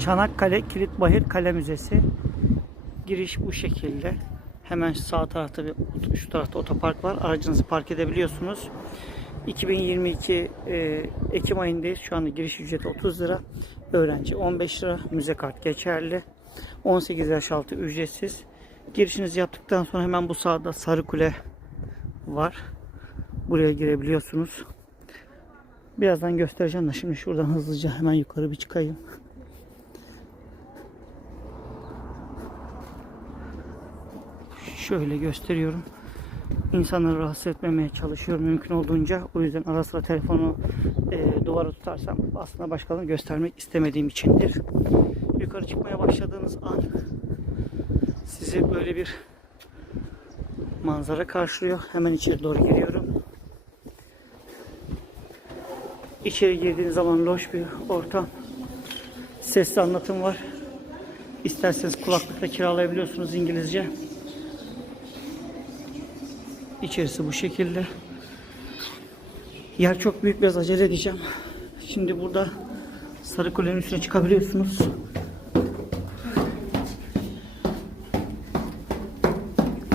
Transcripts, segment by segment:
Çanakkale Kilitbahir Kale Müzesi. Giriş bu şekilde. Hemen sağ tarafta bir şu tarafta otopark var. Aracınızı park edebiliyorsunuz. 2022 e, Ekim ayındayız. Şu anda giriş ücreti 30 lira. Öğrenci 15 lira. Müze kart geçerli. 18 yaş altı ücretsiz. Girişinizi yaptıktan sonra hemen bu sağda Sarı Kule var. Buraya girebiliyorsunuz. Birazdan göstereceğim de şimdi şuradan hızlıca hemen yukarı bir çıkayım. Şöyle gösteriyorum. İnsanları rahatsız etmemeye çalışıyorum mümkün olduğunca. O yüzden ara sıra telefonu e, duvara tutarsam aslında başkalarına göstermek istemediğim içindir. Yukarı çıkmaya başladığınız an sizi böyle bir manzara karşılıyor. Hemen içeri doğru giriyorum. İçeri girdiğiniz zaman loş bir ortam. Sesli anlatım var. İsterseniz kulaklıkla kiralayabiliyorsunuz İngilizce. İçerisi bu şekilde. Yer çok büyük biraz acele edeceğim. Şimdi burada Sarı Kule'nin üstüne çıkabiliyorsunuz.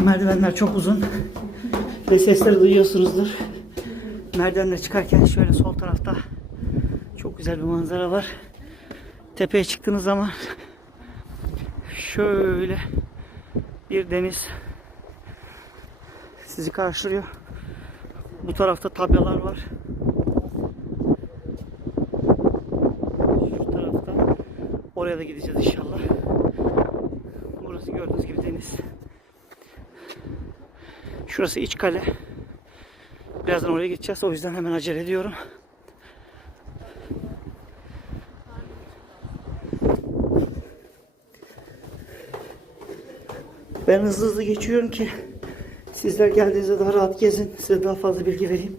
Merdivenler çok uzun. Ve sesleri duyuyorsunuzdur. Merdivenle çıkarken şöyle sol tarafta çok güzel bir manzara var. Tepeye çıktığınız zaman şöyle bir deniz sizi karşılıyor. Bu tarafta tabyalar var. Şu tarafta. Oraya da gideceğiz inşallah. Burası gördüğünüz gibi deniz. Şurası iç kale. Birazdan oraya gideceğiz. O yüzden hemen acele ediyorum. Ben hızlı hızlı geçiyorum ki sizler geldiğinizde daha rahat gezin. Size daha fazla bilgi vereyim.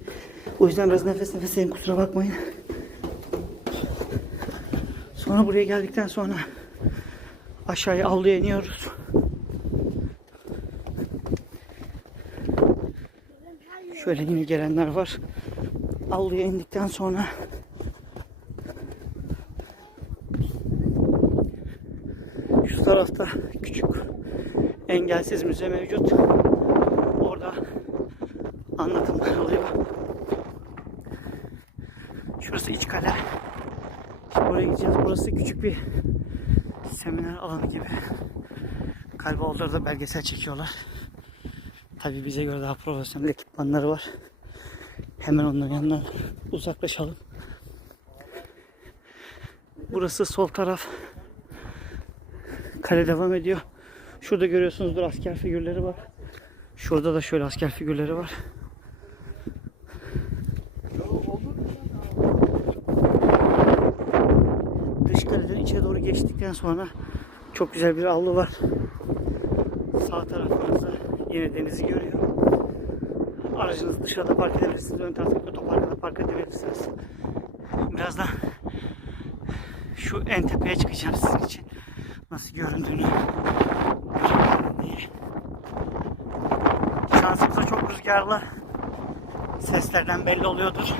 O yüzden biraz nefes nefeseyim kusura bakmayın. Sonra buraya geldikten sonra aşağıya avluya iniyoruz. Şöyle yine gelenler var. Avluya indikten sonra şu tarafta küçük engelsiz müze mevcut. Orada anlatımlar oluyor. Şurası iç kale. Şimdi oraya gideceğiz. Burası küçük bir seminer alanı gibi. Galiba orada da belgesel çekiyorlar. Tabii bize göre daha profesyonel ekipmanları var. Hemen onların yanından uzaklaşalım. Burası sol taraf. Kale devam ediyor. Şurada görüyorsunuzdur asker figürleri var. Şurada da şöyle asker figürleri var. Dış kaleden içeri doğru geçtikten sonra çok güzel bir avlu var. Sağ tarafınızda yine denizi görüyor. Aracınızı dışarıda park edebilirsiniz. Ön taraftaki otoparka da park edebilirsiniz. Birazdan şu en tepeye çıkacağım sizin için. Nasıl göründüğünü diye. Şansımıza çok rüzgarlı. Seslerden belli oluyordur.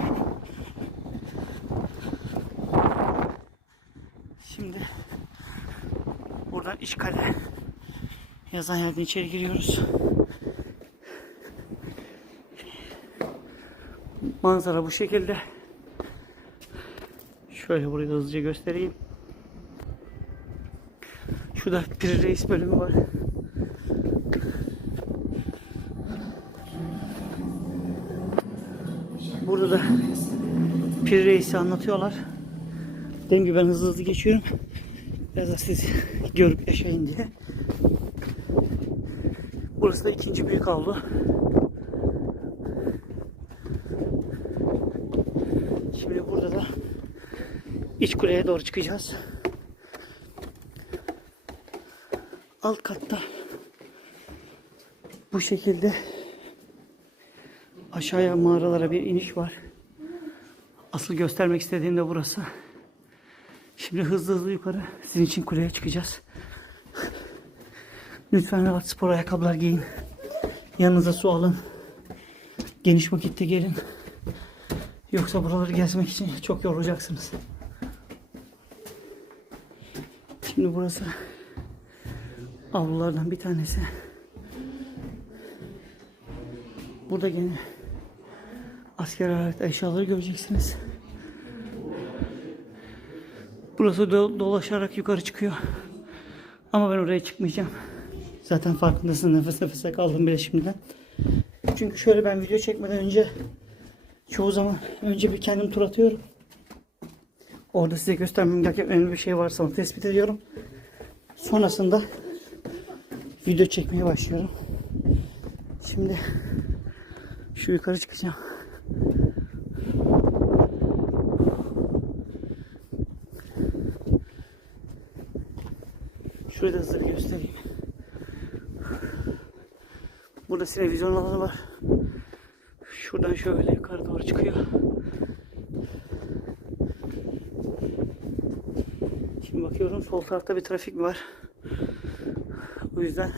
Şimdi buradan İşkale yazan yerden içeri giriyoruz. Manzara bu şekilde. Şöyle burayı da hızlıca göstereyim. Şurada Piri Reis bölümü var. Burada da Piri Reis'i anlatıyorlar. Dediğim gibi ben hızlı hızlı geçiyorum. Biraz da siz görüp yaşayın diye. Burası da ikinci büyük avlu. Şimdi burada da iç kuleye doğru çıkacağız. Alt katta bu şekilde aşağıya mağaralara bir iniş var. Asıl göstermek istediğim de burası. Şimdi hızlı hızlı yukarı sizin için kuleye çıkacağız. Lütfen rahat spor ayakkabılar giyin. Yanınıza su alın. Geniş vakitte gelin. Yoksa buraları gezmek için çok yorulacaksınız. Şimdi burası avlulardan bir tanesi. Burada gene asker alet eşyaları göreceksiniz. Burası do- dolaşarak yukarı çıkıyor. Ama ben oraya çıkmayacağım. Zaten farkındasın nefes nefese kaldım bile şimdiden. Çünkü şöyle ben video çekmeden önce çoğu zaman önce bir kendim tur atıyorum. Orada size göstermem gereken önemli bir şey varsa onu tespit ediyorum. Sonrasında video çekmeye başlıyorum. Şimdi şu yukarı çıkacağım. Şurayı da hızlı göstereyim. Burada televizyon alanı var. Şuradan şöyle yukarı doğru çıkıyor. Şimdi bakıyorum sol tarafta bir trafik var. O yüzden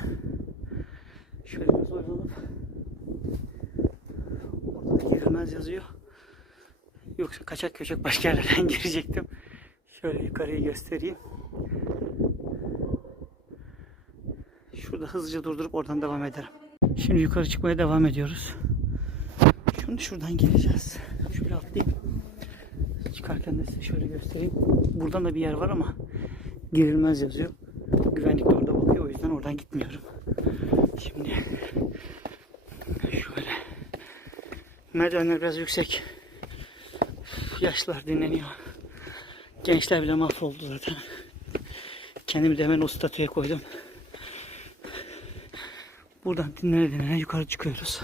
şöyle biraz oyalanıp orada da girilmez yazıyor. Yoksa kaçak köçek başka yerlerden girecektim. Şöyle yukarıyı göstereyim. Şurada hızlıca durdurup oradan devam ederim. Şimdi yukarı çıkmaya devam ediyoruz. Şimdi şuradan geleceğiz. Şöyle atlayayım. Çıkarken de size şöyle göstereyim. Buradan da bir yer var ama girilmez yazıyor. Güvenlik de orada bakıyor. O yüzden oradan gitmiyorum. Şimdi şöyle merdivenler biraz yüksek. Yaşlılar dinleniyor. Gençler bile mahvoldu zaten. Kendimi de hemen o statüye koydum. Buradan dinlene dinlene yukarı çıkıyoruz.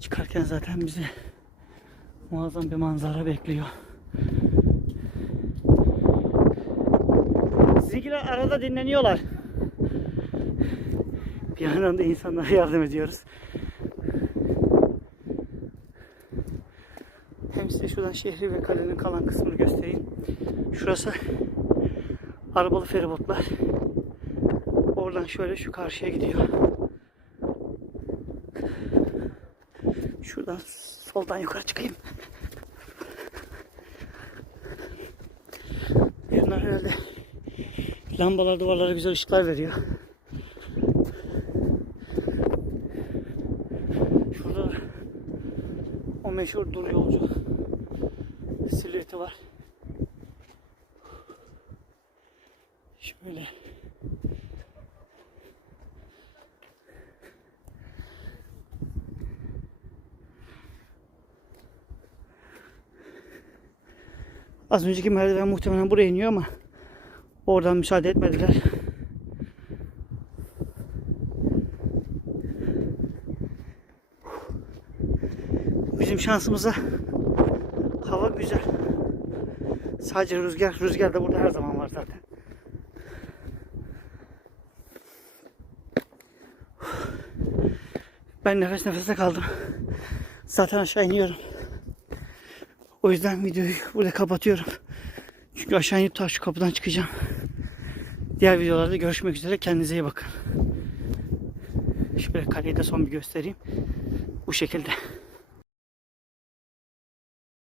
Çıkarken zaten bizi muazzam bir manzara bekliyor. Sizinkiler arada dinleniyorlar. Bir yandan da insanlara yardım ediyoruz. Hem size şuradan şehri ve kalenin kalan kısmını göstereyim. Şurası arabalı feribotlar. Oradan şöyle şu karşıya gidiyor. Şuradan soldan yukarı çıkayım. Bunlar herhalde lambalar duvarlara güzel ışıklar veriyor. Şurada o meşhur dur yolcu silüeti var. Şöyle. Az önceki merdiven muhtemelen buraya iniyor ama oradan müsaade etmediler. Bizim şansımıza hava güzel. Sadece rüzgar, rüzgar da burada her zaman var zaten. Ben nefes nefese kaldım. Zaten aşağı iniyorum. O yüzden videoyu burada kapatıyorum. Çünkü aşağı inip ta şu kapıdan çıkacağım. Diğer videolarda görüşmek üzere. Kendinize iyi bakın. Şöyle kaleyi de son bir göstereyim. Bu şekilde.